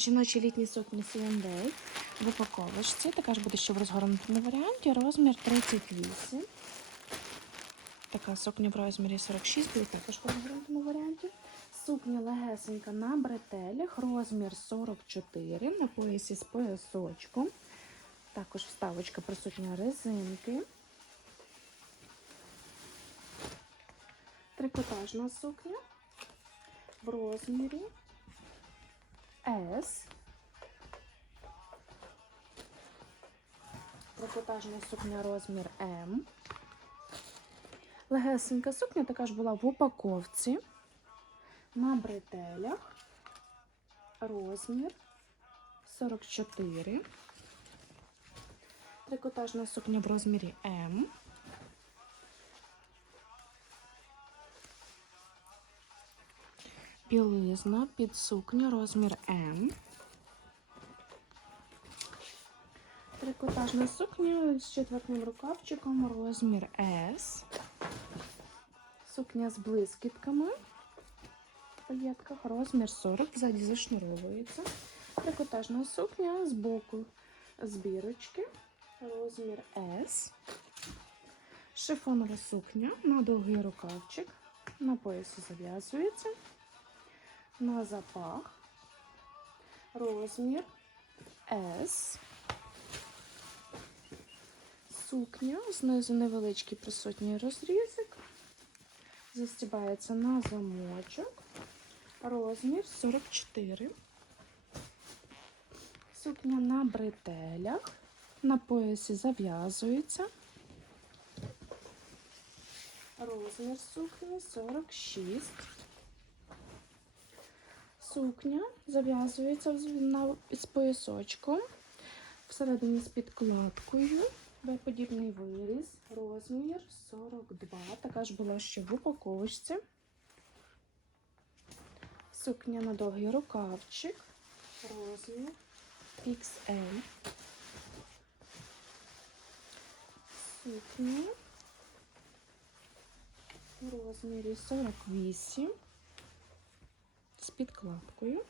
Жіночі літні сукні C&A в упаковочці. Така ж буде ще в розгорнутому варіанті. Розмір 38. Така сукня в розмірі 46, буде також в розгорнутому варіанті. Сукня легесенька на бретелях, розмір 44, на поясі з поясочком. Також вставочка присутня резинки. Трикотажна сукня в розмірі S. Трикотажна сукня розмір М. Легесенька сукня така ж була в упаковці. На бретелях. Розмір 44. Трикотажна сукня в розмірі М. Білизна під сукню розмір М. Трикотажна сукня з четвертним рукавчиком розмір S. Сукня з блискітками. В паєтках розмір 40, ззаді зашнуровується. Трикотажна сукня з боку збірочки. Розмір S. Шифонова сукня на довгий рукавчик. На поясі зав'язується. На запах. Розмір S. Сукня, знизу невеличкий присутній розрізик. Застібається на замочок. Розмір 44. Сукня на бретелях. На поясі зав'язується. Розмір сукні 46. Сукня зав'язується з- поясочком. Всередині з підкладкою. Б-подібний виріз. Розмір 42. Така ж була ще в упаковочці. Сукня на довгий рукавчик. Розмір XL. Сукня у розмірі 48 з підкладкою.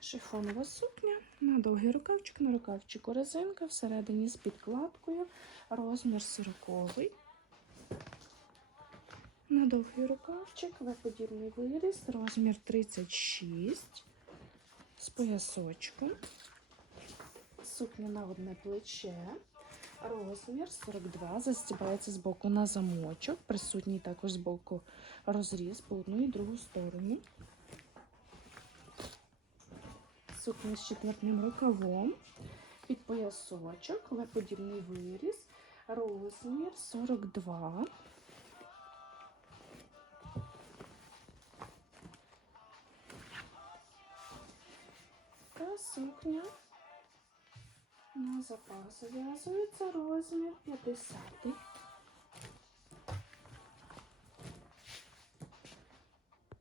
Шифонова сукня на довгий рукавчик, на рукавчику резинка, всередині з підкладкою, розмір 40 На довгий рукавчик, В-подібний виріз, розмір 36 з поясочком. Сукня на одне плече. Розмір 42, застібається з боку на замочок, присутній також з боку розріз по одну і другу сторону. Сукня з четвертним рукавом, під поясочок, леподібний виріз, розмір 42. Та сукня на запас зв'язується розмір 50.